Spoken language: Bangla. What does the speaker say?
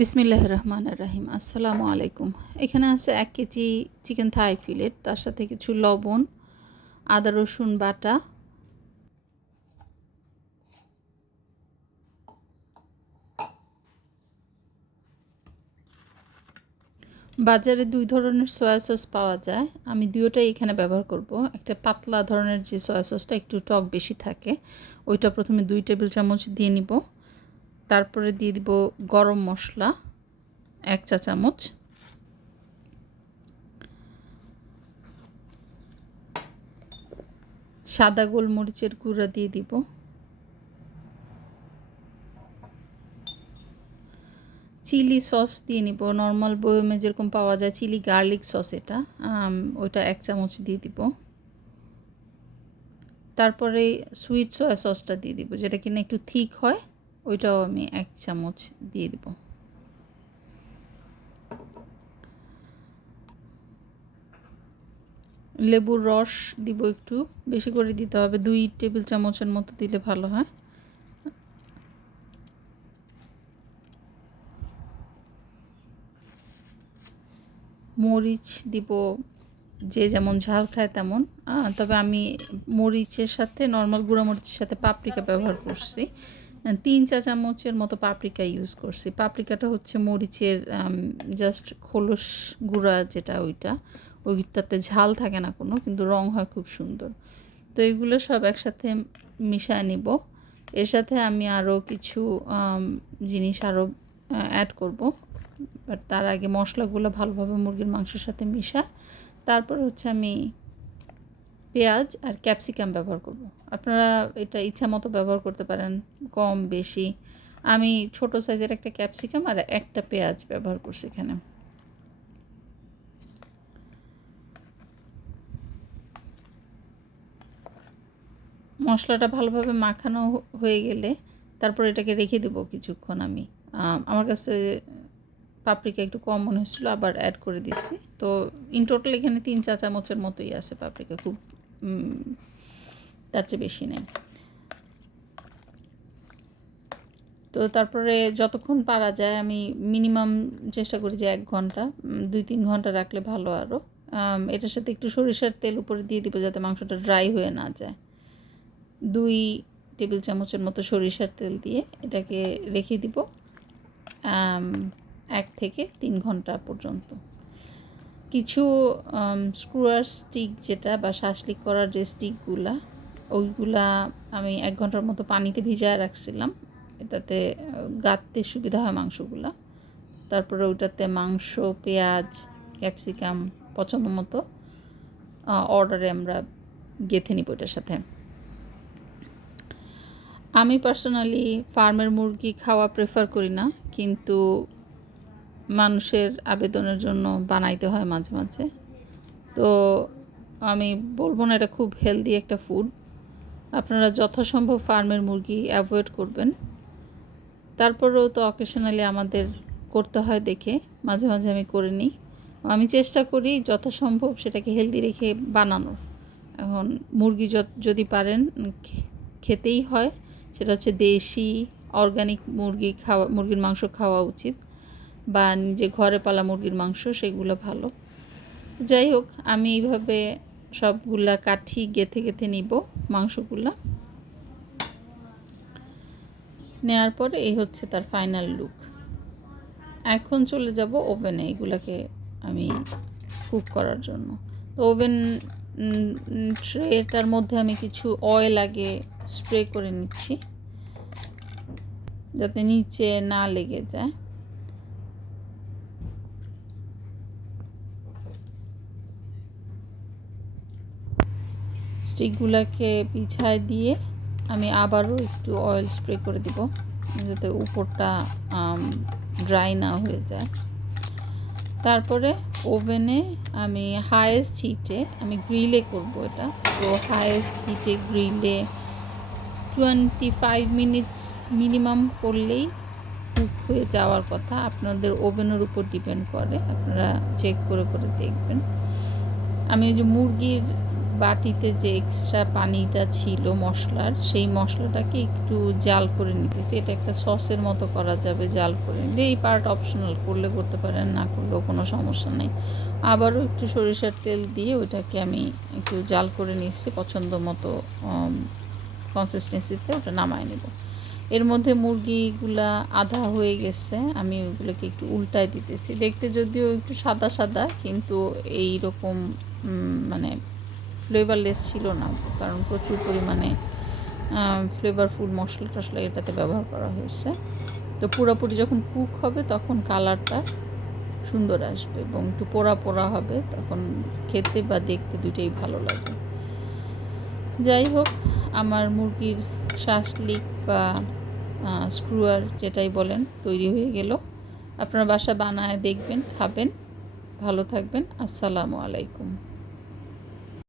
বিসমিল্লাহির রহমানির রহিম। আসসালামু আলাইকুম। এখানে আছে 1 কেজি চিকেন থাই ফিলেট, তার সাথে কিছু লবণ, আদা রসুন বাটা, বাজারে 2 ধরনের সয়া সস পাওয়া যায়। আমি দুটোটাই এখানে ব্যবহার করব। একটা পাতলা ধরনের যে সয়া সসটা একটু টক বেশি থাকে, ওইটা প্রথমে 2 টেবিল চামচ দিয়ে নিব। তারপরে দিয়ে দিব গরম মশলা 1 চা চামচ, সাদা গোলমরিচের গুঁড়া দিয়ে দিব, চিলি সস দিয়ে নিব। নর্মাল বয়মে যেরকম পাওয়া যায় চিলি গার্লিক সস, এটা ওইটা 1 চামচ দিয়ে দিব। তারপরে সুইট সয়া সসটা দিয়ে দিব, যেটা কিনা একটু থিক হয়, ওইটাও আমি 1 চামচ দিয়ে দিব। লেবুর রস দিব, একটু বেশি করে দিতে হবে, 2 টেবিল চামচের মতো দিলে ভালো হয়। মরিচ দিব যে যেমন ঝাল খায় তেমন, তবে আমি মরিচের সাথে নর্মাল গুঁড়া মরিচের সাথে পাপরিকা ব্যবহার করছি। 3 চা চামচের মতো পাপরিকা ইউজ করছি। পাপরিকাটা হচ্ছে মরিচের জাস্ট খোলস গুঁড়া, যেটা ওইটাতে ঝাল থাকে না কোনো, কিন্তু রং হয় খুব সুন্দর। তো এগুলো সব একসাথে মিশিয়ে নিব। এর সাথে আমি আরও কিছু জিনিস অ্যাড করব, বাট তার আগে মশলাগুলো ভালোভাবে মুরগির মাংসের সাথে মিশা। তারপর হচ্ছে আমি পেঁয়াজ আর ক্যাপসিকাম ব্যবহার করব। আপনারা এটা ইচ্ছা মতো ব্যবহার করতে পারেন, কম বেশি। আমি ছোট সাইজের একটা ক্যাপসিকাম আর একটা পেঁয়াজ ব্যবহার করছি এখানে। মশলাটা ভালোভাবে মাখানো হয়ে গেলে তারপর এটাকে রেখে দেবো কিছুক্ষণ। আমার কাছে পাপরিকা একটু কম মনে হচ্ছিলো, আবার অ্যাড করে দিচ্ছি। তো ইন টোটাল এখানে 3 চা চামচের মতোই আছে পাপরিকা, খুব তার চেয়ে বেশি নেই। তো তারপরে যতক্ষণ পারা যায় আমি মিনিমাম চেষ্টা করি যে 1 ঘন্টা, 2-3 ঘন্টা রাখলে ভালো। আরও এটার সাথে একটু সরিষার তেল উপরে দিয়ে দিব, যাতে মাংসটা ড্রাই হয়ে না যায়। 2 টেবিল চামচের মতো সরিষার তেল দিয়ে এটাকে রেখে দিব 1 থেকে 3 ঘন্টা পর্যন্ত। কিছু স্ক্রুয়ার স্টিক, যেটা বা শাসলিক করার যে স্টিকগুলা, ওইগুলা আমি 1 ঘন্টার মতো পানিতে ভিজায় রাখছিলাম। এটাতে গাঁথতে সুবিধা হয় মাংসগুলা। তারপরে ওইটাতে মাংস, পেঁয়াজ, ক্যাপসিকাম পছন্দ মতো অর্ডারে আমরা গেঁথে নিব এটার সাথে। আমি পার্সোনালি ফার্মের মুরগি খাওয়া প্রেফার করি না, কিন্তু মানুষের আবেদনের জন্য বানাইতে হয় মাঝে মাঝে। তো আমি বলবো না এটা খুব হেলদি একটা ফুড। আপনারা যথাসম্ভব ফার্মের মুরগি অ্যাভয়েড করবেন। তারপরেও তো অকেশনালি আমাদের করতে হয় দেখে মাঝে মাঝে আমি করে নিই। আমি চেষ্টা করি যথাসম্ভব সেটাকে হেলদি রেখে বানানোর। এখন মুরগি যদি পারেন খেতেই হয়, সেটা হচ্ছে দেশি অর্গানিক মুরগির মাংস খাওয়া উচিত, বা নিজে ঘরে পালা মুরগির মাংস, সেগুলো ভালো। যাই হোক, আমি এইভাবে সবগুলা কাঠি গেঁথে নিব মাংসগুলা। নেওয়ার পরে এই হচ্ছে তার ফাইনাল লুক। এখন চলে যাব ওভেনে এগুলাকে আমি কুক করার জন্য। তো ওভেন ট্রেটার মধ্যে আমি কিছু অয়েল আগে স্প্রে করে নিচ্ছি, যাতে নিচে না লেগে যায়। স্টিকগুলোকে বিছায় দিয়ে আমি আবারও একটু অয়েল স্প্রে করে দিব, যাতে উপরটা ড্রাই না হয়ে যায়। তারপরে ওভেনে আমি হাইয়েস্ট হিটে, আমি গ্রিলে করব এটা, তো হাইয়েস্ট হিটে গ্রিলে 25 মিনিটস মিনিমাম করলেই কুক হয়ে যাওয়ার কথা। আপনাদের ওভেনের উপর ডিপেন্ড করে, আপনারা চেক করে দেখবেন। আমি ওই যে মুরগির বাটিতে যে এক্সট্রা পানিটা ছিল মশলার, সেই মশলাটাকে একটু জাল করে নিতেছি। এটা একটা সসের মতো করা যাবে জাল করে নিলে। এই পার্ট অপশনাল, করলে করতে পারেন, না করলেও কোনো সমস্যা নেই। আবারও একটু সরিষার তেল দিয়ে ওইটাকে আমি একটু জাল করে নিচ্ছি পছন্দ মতো কনসিস্টেন্সিতে, ওটা নামায় নেব। এর মধ্যে মুরগিগুলা আধা হয়ে গেছে, আমি ওগুলোকে একটু উল্টায় দিতেছি। দেখতে যদিও একটু সাদা সাদা, কিন্তু এই রকম মানে ফ্লেভারলেস ছিল না, কারণ প্রচুর পরিমাণে ফ্লেভারফুল মশলা টশলা এটাতে ব্যবহার করা হয়েছে। তো পুরোপুরি যখন কুক হবে তখন কালারটা সুন্দর আসবে এবং একটু পোড়া পোড়া হবে, তখন খেতে বা দেখতে দুইটাই ভালো লাগবে। যাই হোক, আমার মুরগির শাসলিক বা স্ক্রুয়ার যেটাই বলেন তৈরি হয়ে গেল। আপনারা বাসা বানায় দেখবেন, খাবেন, ভালো থাকবেন। আসসালামু আলাইকুম।